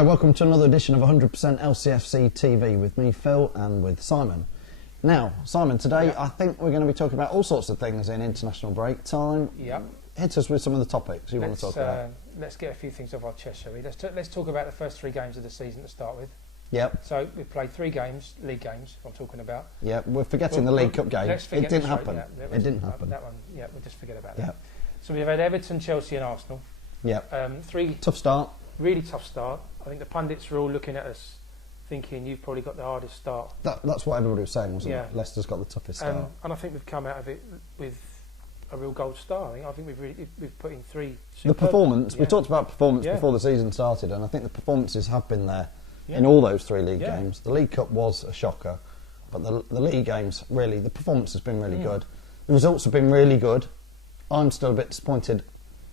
Hi, welcome to another edition of 100% LCFC TV with me, Phil, and with Simon. Now, Simon, today I think we're going to be talking about all sorts of things in international break time. Yep. Hit us with some of the topics you want to talk about. Let's get a few things off our chest, shall we? Let's talk about the first 3 games of the season to start with. Yep. So we've played 3 games, league games, I'm talking about. Yeah, we're forgetting the League Cup game. It didn't happen. It didn't happen. That one, yeah, we'll just forget about that. So we've had Everton, Chelsea and Arsenal. Yep. 3 tough start. Really tough start. I think the pundits were all looking at us thinking you've probably got the hardest start. That's what everybody was saying, wasn't it? Leicester's got the toughest start. And I think we've come out of it with a real gold star. I think we've put in 3 The performance, we talked about performance before the season started, and I think the performances have been there in all those 3 league games. The League Cup was a shocker, but the league games, really, the performance has been really good. The results have been really good. I'm still a bit disappointed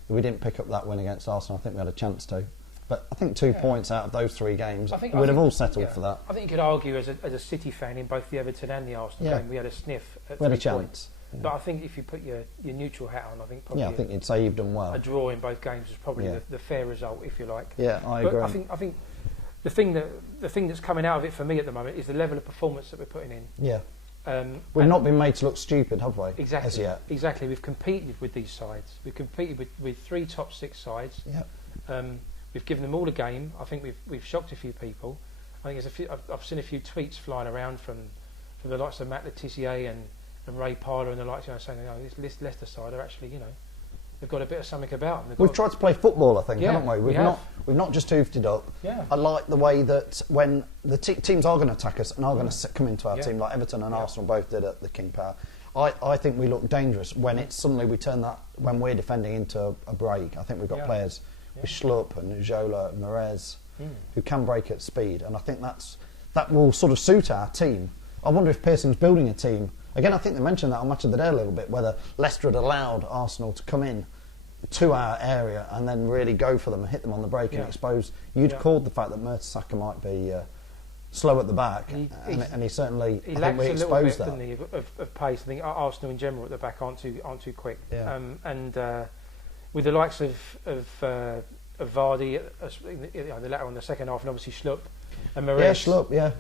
that we didn't pick up that win against Arsenal. I think we had a chance to. But I think 2 points out of those 3 games, we'd have all settled for that. I think you could argue as a City fan in both the Everton and the Arsenal game, we had a sniff at 3 we had a chance. Points. Yeah. But I think if you put your neutral hat on, I think probably I think you'd say you've done well. A draw in both games is probably the fair result, if you like. Yeah, I agree. I think the thing that's coming out of it for me at the moment is the level of performance that we're putting in. Yeah. We've not been made to look stupid, have we? Exactly. As yet. Exactly. We've competed with these sides. We've competed with 3 top 6 sides. Yeah. We've given them all a game. I think we've shocked a few people. I think I've seen a few tweets flying around from the likes of Matt Letizia and Ray Parlour and the likes, saying, this Leicester side are actually, they've got a bit of something about them. We've tried to play football, I think, haven't we? We've not just hoofed it up. Yeah. I like the way that when the teams are going to attack us and are going to come into our team, like Everton and Arsenal both did at the King Power, I think we look dangerous when it's suddenly we turn that, when we're defending into a break. I think we've got players with Schlupp and Ujola and Merez who can break at speed, and I think that will sort of suit our team. I wonder if Pearson's building a team. Again, I think they mentioned that on Match of the Day a little bit, whether Leicester had allowed Arsenal to come in to our area and then really go for them and hit them on the break and expose. You'd called the fact that Mertesacker might be slow at the back, and he certainly. He I lacks think we a little exposed bit, that. doesn't he, of pace. I think Arsenal in general at the back aren't too quick. Yeah. And with the likes of Vardy, the latter on the second half, and obviously Schlupp. And Merez,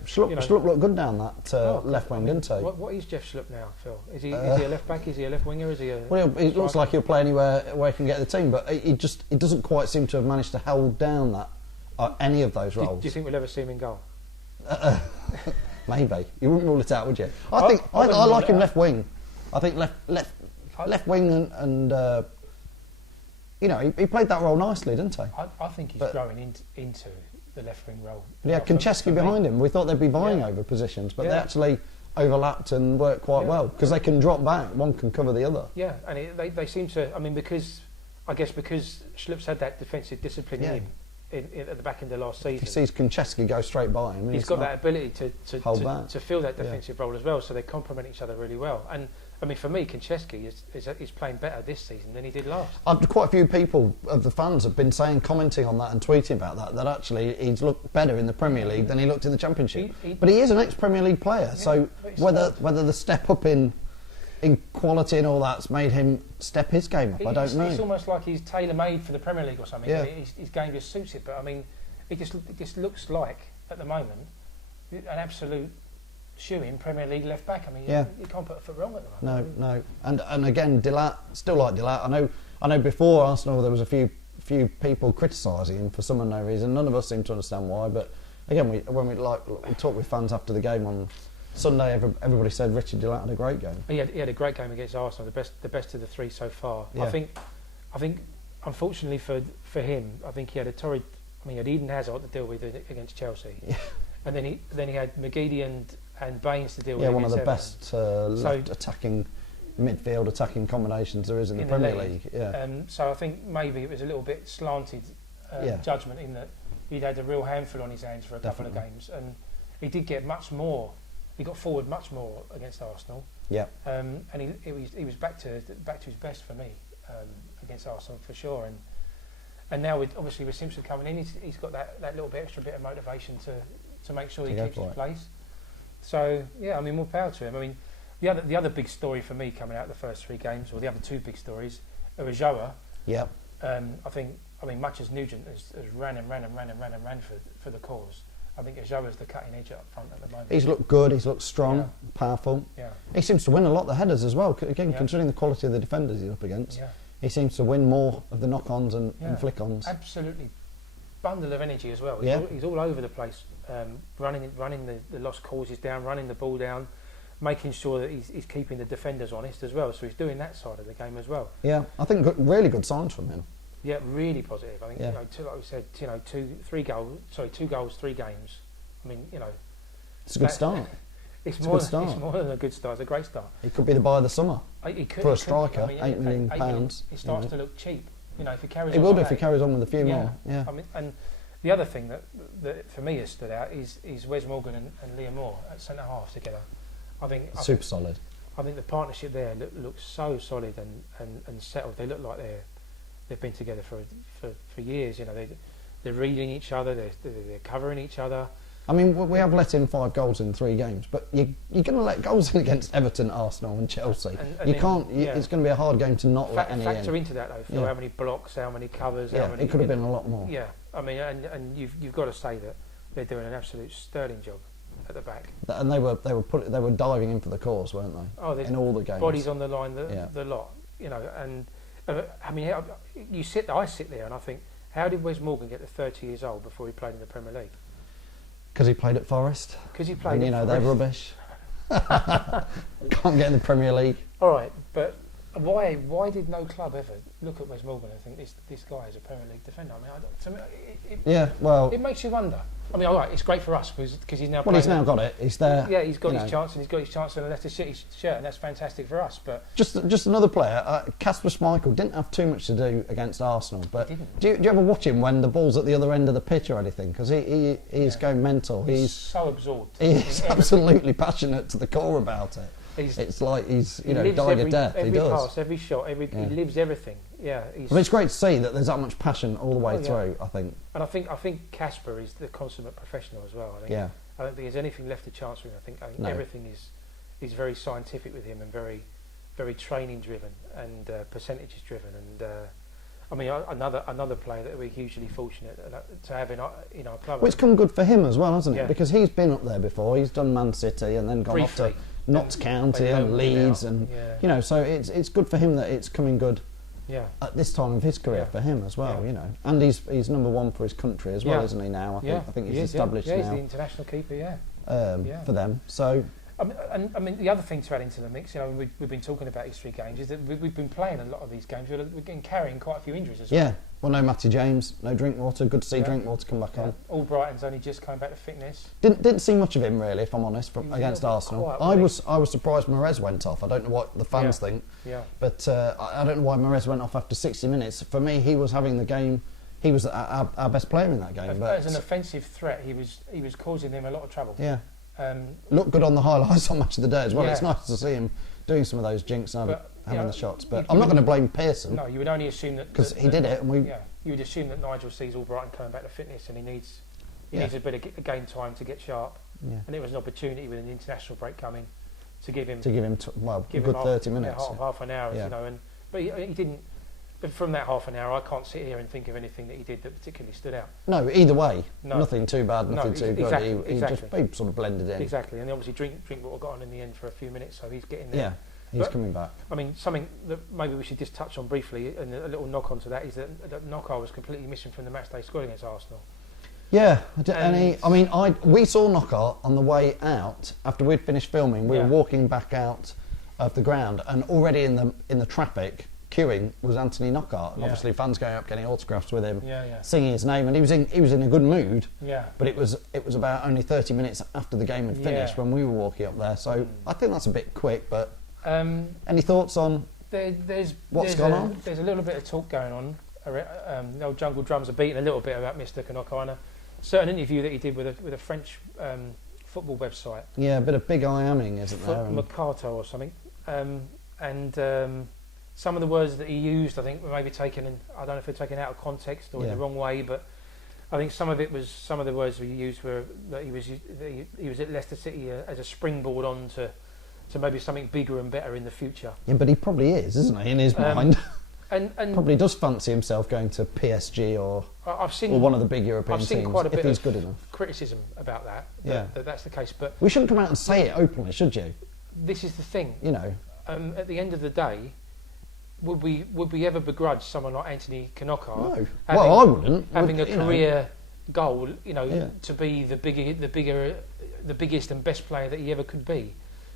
Schlupp looked good down that left wing, didn't he? What is Jeff Schlupp now, Phil? Is he a left back? Is he a left winger? Is he a? Well, it looks like he'll play anywhere where he can get the team, but he doesn't quite seem to have managed to hold down that any of those roles. Do you think we'll ever see him in goal? Maybe. You wouldn't rule it out, would you? I like him left wing. I think left wing and he played that role nicely, didn't he? I think he's growing into the left wing role. Yeah, Konchesky behind him. We thought they'd be vying over positions, but they actually overlapped and worked quite well because they can drop back. One can cover the other. Yeah, and they seem to. I mean, because Schlupp's had that defensive discipline in him at the back end of last season. He sees Konchesky go straight by him. He's got that ability to fill that defensive role as well. So they complement each other really well. And I mean, for me, Konchesky is playing better this season than he did last. Quite a few people of the fans have been commenting on that and tweeting about that actually he's looked better in the Premier League than he looked in the Championship. But he is an ex-Premier League player, so whether the step up in quality and all that's made him step his game up, I don't know. It's almost like he's tailor-made for the Premier League or something. Yeah. His game just suits it, but I mean, it just looks like, at the moment, an absolute shoe-in Premier League left back. I mean, you can't put a foot wrong at the moment. No. And again, still like Delat. I know before Arsenal there was a few people criticising him for some unknown reason. None of us seem to understand why. But again, when we talked with fans after the game on Sunday, everybody said Richard Delat had a great game. He had a great game against Arsenal, the best of the 3 so far. Yeah. I think unfortunately for him, I think he had a torrid. I mean, he had Eden Hazard to deal with against Chelsea, and then he had McGeady and Baines to deal with. Yeah, one of the Everton. best attacking combinations there is in the Premier League. Yeah. So I think maybe it was a little bit slanted judgment in that he'd had a real handful on his hands for a couple of games, and he did get much more. He got forward much more against Arsenal. Yeah. And he was back to his best for me against Arsenal for sure. And now obviously with Simpson coming in, he's got that little bit extra bit of motivation to make sure he keeps his place. So yeah, I mean, more power to him. I mean, the other big story for me coming out of the first 3 games, or the other 2 big stories, are Ujola. Yeah. I think I mean, much as Nugent has ran for the cause, I think Ajoa's the cutting edge up front at the moment. He's looked good, he's looked strong, powerful. Yeah. He seems to win a lot of the headers as well, again, considering the quality of the defenders he's up against. Yeah. He seems to win more of the knock-ons and flick-ons. Absolutely. Bundle of energy as well. He's all over the place, running the lost causes down, running the ball down, making sure that he's keeping the defenders honest as well. So he's doing that side of the game as well. Yeah, I think really good signs from him. Yeah, really positive. I think like we said, 2 goals, 3 games. I mean, it's a good start. It's more than a good start. It's a great start. He could be the buy of the summer for a striker. I mean, £8 million. It starts to look cheap. If he carries. It will do if he carries on with a few more. Yeah. I mean, and the other thing that for me has stood out is Wes Morgan and Liam Moore at centre half together. I think super solid. I think the partnership there looks so solid and settled. They look like they've been together for years. They're reading each other. They're covering each other. I mean, we have let in 5 goals in 3 games, but you're going to let goals in against Everton, Arsenal, and Chelsea. And you can't. It's going to be a hard game to not let any in. Factor into that though, Phil. How many blocks, how many covers, how many. It could have been a lot more. Yeah, I mean, and you've got to say that they're doing an absolute sterling job at the back. And they were diving in for the cause, weren't they? Oh, in all the games. Bodies on the line, the lot. And I mean, I sit there and I think, how did Wes Morgan get to 30 years old before he played in the Premier League? Because he played at Forest. Because he played at Forest. They're rubbish. Can't get in the Premier League. All right, but why did no club ever look at Wes Morgan and think this guy is a Premier League defender? I mean, it makes you wonder. I mean, all right, it's great for us because he's now. Well, he's now got it. He's there. Yeah, he's got his chance, and he's got his chance in a Leicester City shirt, and that's fantastic for us. But just another player, Kasper Schmeichel didn't have too much to do against Arsenal. But do you ever watch him when the ball's at the other end of the pitch or anything? Because he's going mental. He's so absorbed. He's absolutely passionate to the core about it. It's like he's died a death. Every he does. pass, every shot, he lives everything. Yeah, well, it's great to see that there's that much passion all the way through. I think. And I think Kasper is the consummate professional as well. I don't think there's anything left to chance for him. I think everything is very scientific with him and very, very training driven and percentages driven. And I mean, another player that we're hugely fortunate to have in our club. Well, it's come good for him as well, hasn't it? Because he's been up there before. He's done Man City and then gone off to Notts County and Leeds, and so it's good for him that it's coming good. Yeah. At this time of his career for him as well, and he's number 1 for his country as well, isn't he now? I think he's established now. He's the international keeper, for them. So. I mean, the other thing to add into the mix, we've been talking about these 3 games, is that we've been playing a lot of these games. We're getting carrying quite a few injuries as well. Yeah. Well, no Matty James, no Drinkwater. Good to see Drinkwater come back on. All Brighton's only just coming back to fitness. Didn't see much of him really, if I'm honest, against Arsenal. I was surprised Mahrez went off. I don't know what the fans think. Yeah. But I don't know why Mahrez went off after 60 minutes. For me, he was having the game. He was our best player in that game. As an offensive threat, he was causing them a lot of trouble. Yeah. Looked good on the highlights on Match of the Day as well. It's nice to see him doing some of those jinks and having the shots. But I'm not going to blame Pearson. No, you would only assume that because he did it, and you would assume that Nigel sees Albrighton coming back to fitness, and he needs a bit of game time to get sharp. Yeah. And it was an opportunity with an international break coming to give him a good 30 minutes, half an hour, but he didn't. But from that half an hour, I can't sit here and think of anything that he did that particularly stood out. No, either way, nothing too bad, nothing too good. He sort of blended in. Exactly, and obviously Drinkwater got on in the end for a few minutes, so he's getting there. Yeah, he's coming back. I mean, something that maybe we should just touch on briefly, and a little knock on to that, is that Knockaert was completely missing from the matchday squad against Arsenal. Yeah, we saw Knockaert on the way out after we'd finished filming. We were walking back out of the ground, and already in the traffic. Queuing was Anthony Knockaert, and obviously fans going up getting autographs with him, singing his name, and he was in a good mood. Yeah. But it was about only 30 minutes after the game had finished when we were walking up there. So I think that's a bit quick. But any thoughts on what's gone on? There's a little bit of talk going on. The old Jungle Drums are beating a little bit about Mr. Knockaert. A certain interview that he did with a French football website. Yeah, a bit of big I-amming, isn't there? Mercato or something. Some of the words that he used, I think, were maybe taken I don't know if they're taken out of context or in the wrong way, but I think some of the words he used were that he was at Leicester City as a springboard on to maybe something bigger and better in the future. Yeah, but he probably is, isn't he, in his mind? And probably does fancy himself going to PSG or one of the big European teams quite a bit if he's good enough. Criticism about that. That's the case. But we shouldn't come out and say it openly, should you? This is the thing. You know, at the end of the day, would we ever begrudge someone like Anthony Knockaert? No. Well, I wouldn't. Having a career goal, to be the biggest and best player that he ever could be.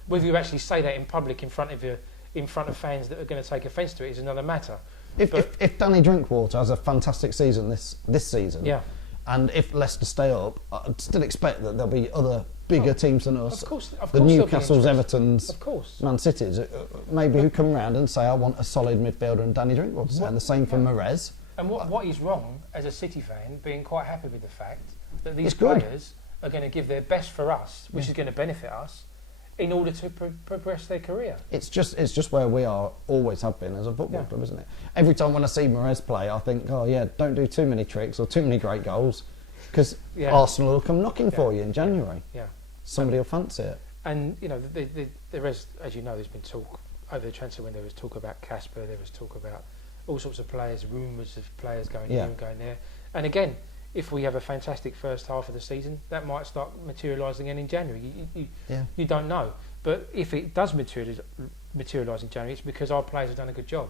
Whether you actually say that in public in front of fans that are going to take offence to it is another matter. If Danny Drinkwater has a fantastic season this season, and if Leicester stay up, I'd still expect that there'll be other bigger teams than us. Of course, the Newcastles, Evertons, Man Cities, maybe who come round and say, I want a solid midfielder and Danny Drinkwater. And the same for Mahrez. And what is wrong as a City fan being quite happy with the fact that these players are going to give their best for us, which is going to benefit us, in order to progress their career. It's just where we are, always have been as a football club, isn't it? Every time when I see Mahrez play, I think, don't do too many tricks or too many great goals, because Arsenal will come knocking for you in January. Yeah, somebody will fancy it. And there is, as you know, there's been talk over the transfer window. There was talk about Casper. There was talk about all sorts of players, rumours of players going here and going there. And again, if we have a fantastic first half of the season, that might start materialising in January. You don't know. But if it does materialise in January, it's because our players have done a good job,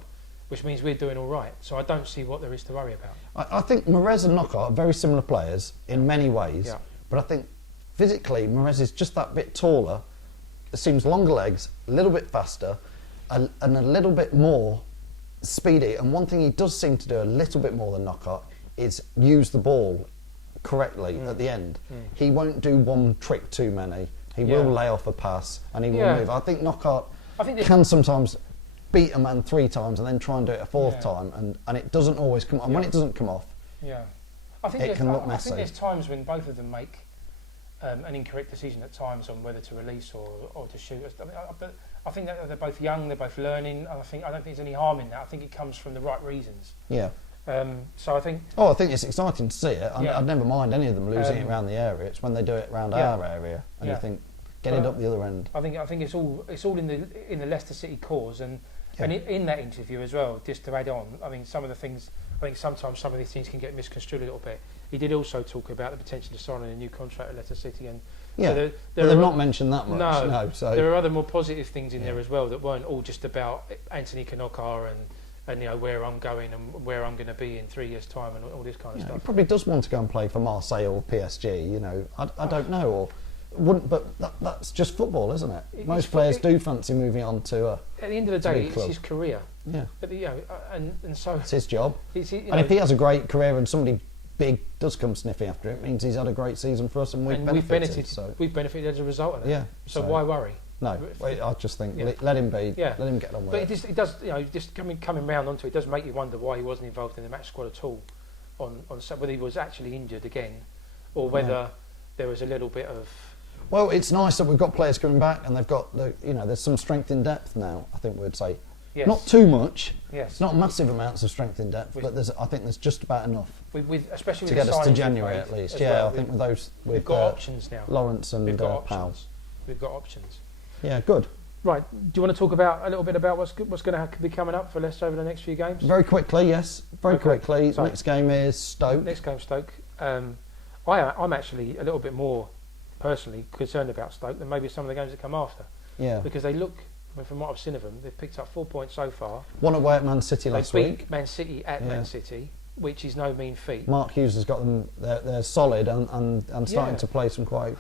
which means we're doing all right. So I don't see what there is to worry about. I think Mahrez and Knockaert are very similar players in many ways, but I think physically Mahrez is just that bit taller, seems longer legs, a little bit faster, and a little bit more speedy. And one thing he does seem to do a little bit more than Knockaert is use the ball correctly at the end. He won't do one trick too many. He will lay off a pass and he will move. I think Knockaert can sometimes beat a man 3 times and then try and do it a 4th time, and it doesn't always come off. And when it doesn't come off, it can look messy. I think there's times when both of them make an incorrect decision at times on whether to release or to shoot. I think that they're both young, they're both learning. I don't think there's any harm in that. I think it comes from the right reasons. So I think. I think it's exciting to see it. I'd never mind any of them losing it around the area. It's when they do it around our area, and you think, get it up the other end. I think it's all in the Leicester City cause, and in that interview as well. Just to add on, I mean, some of the things. I think sometimes some of these things can get misconstrued a little bit. He did also talk about the potential to sign a new contract at Leicester City, and so they've not mentioned that much. No, so there are other more positive things in there as well that weren't all just about Anthony Knockaert and where I'm going and where I'm going to be in 3 years' time and all this kind of stuff. He probably does want to go and play for Marseille or PSG. I don't know, or wouldn't. But that's just football, isn't it? Most players do fancy moving on to at the end of the day, it's his career. Yeah. And so it's his job. And if he has a great career and somebody big does come sniffing after it, means he's had a great season for us and we've benefited. We've benefited as a result of that. Yeah. So why worry? No, I just think let him be. Yeah. Let him get on with it. But it does, just coming round onto it, it does make you wonder why he wasn't involved in the match squad at all, on whether he was actually injured again, or whether there was a little bit of. Well, it's nice that we've got players coming back, and they've got there's some strength in depth now. I think we'd say. Yes. Not too much. Yes. Not massive amounts of strength in depth, but I think there's just about enough. Especially to get us to January at least. Yeah, I think with those, we've got options now. Lawrence and Powell. We've got options. Yeah, good. Right. Do you want to talk a little bit about what's going to be coming up for Leicester over the next few games? Very quickly, yes. Very quickly. So next game is Stoke. Next game, Stoke. I'm actually a little bit more personally concerned about Stoke than maybe some of the games that come after. Yeah. Because they look. From what I've seen of them, they've picked up 4 points so far. One away at Man City last week. They beat Man City at Man City, which is no mean feat. Mark Hughes has got them. They're solid and starting to play some quite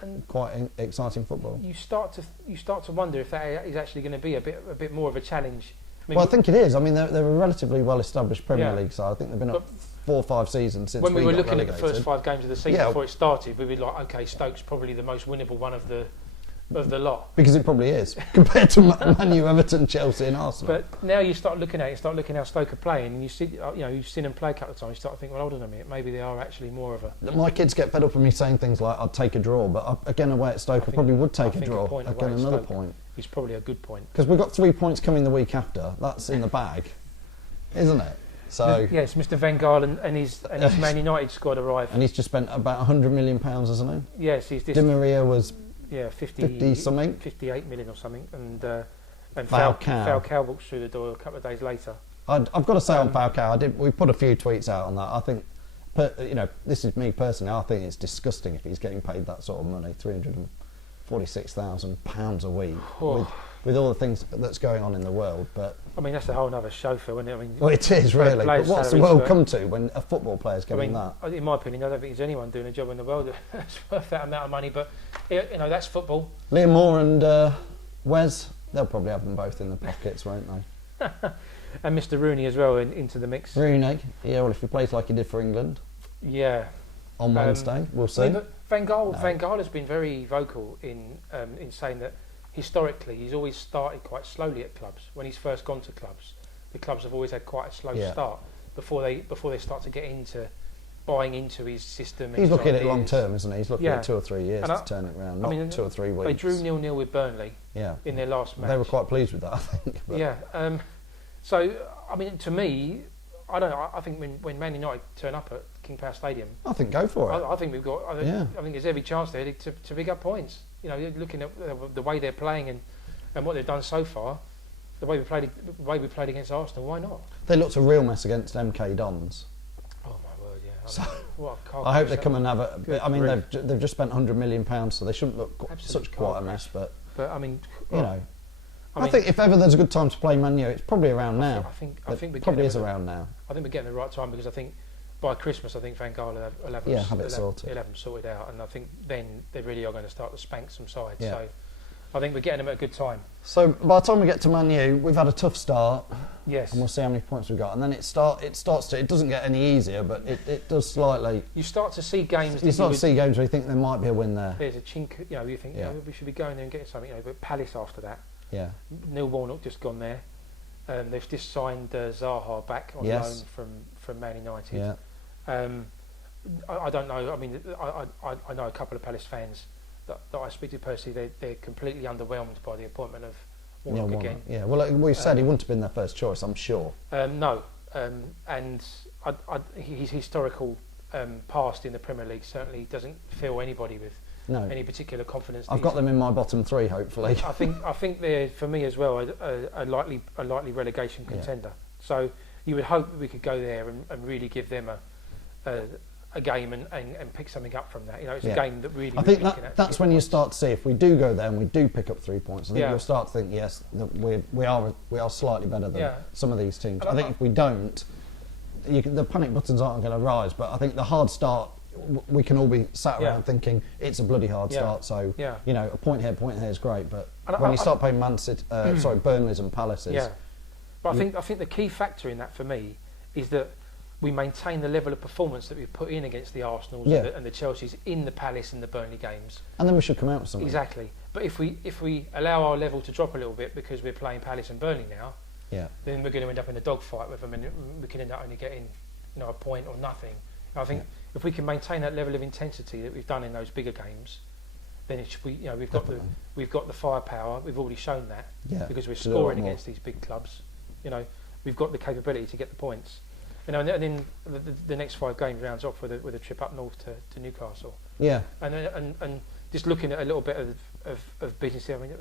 exciting football. You start to wonder if that is actually going to be a bit more of a challenge. I think it is. I mean, they're a relatively well-established Premier League side. I think they've been up 4 or 5 seasons since when we were looking relegated. At the first 5 games of the season before it started, we were like, okay, Stoke's probably the most winnable one of the lot. Because it probably is, compared to Man U, Everton, Chelsea and Arsenal. But now you start looking how Stoke are playing, and you've seen them play a couple of times, you start thinking, well, hold on a minute, maybe they are actually more of a... My kids get fed up with me saying things like, I'd take a draw, but again, away at Stoke, I probably would take a draw. Again, another point. It's probably a good point. Because we've got 3 points coming the week after. That's in the bag, isn't it? So yes, Mr. Van Gaal and his Man United squad arrived. And he's just spent about £100 million, hasn't he? Yes, he's just... Di Maria was... 50 something, 58 million or something, and Falcao walks through the door a couple of days later. I've got to say on Falcao, we put a few tweets out on that. I think, this is me personally. I think it's disgusting if he's getting paid that sort of money, £346,000 a week, with all the things that's going on in the world. But I mean, that's a whole other show, Phil, isn't it? I mean, well, it is really. But what's the world come to when a football player's getting that? In my opinion, I don't think there's anyone doing a job in the world that's worth that amount of money. But that's football. Liam Moore and Wes, they'll probably have them both in the pockets, won't they? And Mr. Rooney as well into the mix. Rooney, yeah. Well, if he plays like he did for England, yeah, on Wednesday, we'll see. But Van Gaal has been very vocal in saying that historically he's always started quite slowly at clubs. When he's first gone to clubs, the clubs have always had quite a slow start before they start to get into buying into his system. He's looking at it long term, isn't he? He's looking at 2 or 3 years to turn it around, not 2 or 3 weeks. They drew 0-0 with Burnley in their last match. They were quite pleased with that, I think. But. Yeah. So, I mean, to me, I don't know. I think when Man United turn up at King Power Stadium, I think go for it. I think we've got. I think there's every chance there to pick up points. Looking at the way they're playing and what they've done so far, the way we played against Arsenal. Why not? They looked a real mess against MK Dons. Oh my word! Yeah. So, I hope they come and have a. I mean, they've just spent £100 million, so they shouldn't look such quite a mess. But I mean, I think if ever there's a good time to play Man U, it's probably around now. I think it probably is around now. I think we're getting the right time because I think by Christmas, I think Van Gaal will have them sorted out, and I think then they really are going to start to spank some sides. Yeah. So I think we're getting them at a good time. So by the time we get to Man U, we've had a tough start. Yes. And we'll see how many points we've got, and then it doesn't get any easier, but it does slightly. You start to see games. You start to see games where you think there might be a win there. There's a chink. You think we should be going there and getting something. But Palace after that. Yeah. Neil Warnock just gone there. They've just signed Zaha back on loan from Man United. Yeah. I don't know. I mean, I know a couple of Palace fans that I speak to personally. They're completely underwhelmed by the appointment of Warnock again. Yeah. Well, we said he wouldn't have been their first choice, I'm sure. No. And his historical past in the Premier League certainly doesn't fill anybody with any particular confidence. I've got them in my bottom 3, hopefully. I think they're, for me as well, a likely relegation contender. Yeah. So you would hope we could go there and really give them a game and pick something up from that. It's a game that really. I think that's when you start to see if we do go there and we do pick up 3 points. I think you'll start to think we are slightly better than some of these teams. I think if we don't, the panic buttons aren't going to rise. But I think the hard start. We can all be sat around thinking it's a bloody hard start. So a point here is great, but when you start playing Burnleys and Palaces. Yeah, but I think the key factor in that for me is that we maintain the level of performance that we've put in against the Arsenals and the Chelseas in the Palace and the Burnley games. And then we should come out with something. Exactly. But if we allow our level to drop a little bit because we're playing Palace and Burnley now, then we're going to end up in a dogfight with them, and we can end up only getting a point or nothing. I think if we can maintain that level of intensity that we've done in those bigger games, then we've got the firepower. We've already shown that because we're scoring against these big clubs. We've got the capability to get the points. And then the next 5 games rounds off with a trip up north to Newcastle. Yeah. And just looking at a little bit of business here. I mean,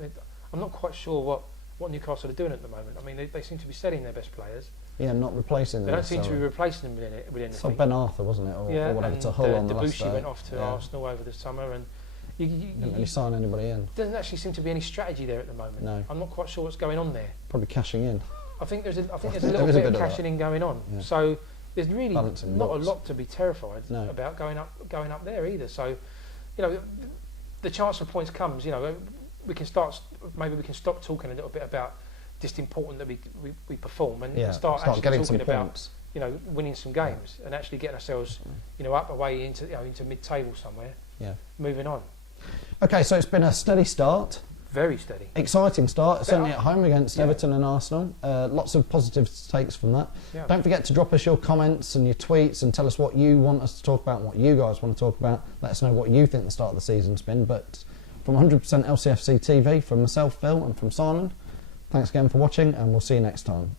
I'm not quite sure what Newcastle are doing at the moment. I mean, they seem to be selling their best players. Yeah, not replacing them. They don't seem to be replacing them with anything. So Ben Arthur, wasn't it, or whatever, to Hull on the last day. Debussy went off to Arsenal over the summer, and you didn't really sign anybody in. Doesn't actually seem to be any strategy there at the moment. No. I'm not quite sure what's going on there. Probably cashing in. I think there's a little bit of cashing in going on. Yeah. So there's really not a lot to be terrified about going up there either. So, the chance for points comes. We can stop talking a little bit about just important that we perform and start actually getting talking some points. About winning some games and actually getting ourselves up away into mid-table somewhere. Yeah. Moving on. Okay, so it's been a steady start. Very steady. Exciting start, certainly at home against Everton and Arsenal. Lots of positive takes from that. Yeah. Don't forget to drop us your comments and your tweets and tell us what you want us to talk about and what you guys want to talk about. Let us know what you think the start of the season's been. But from 100% LCFC TV, from myself, Phil, and from Simon, thanks again for watching, and we'll see you next time.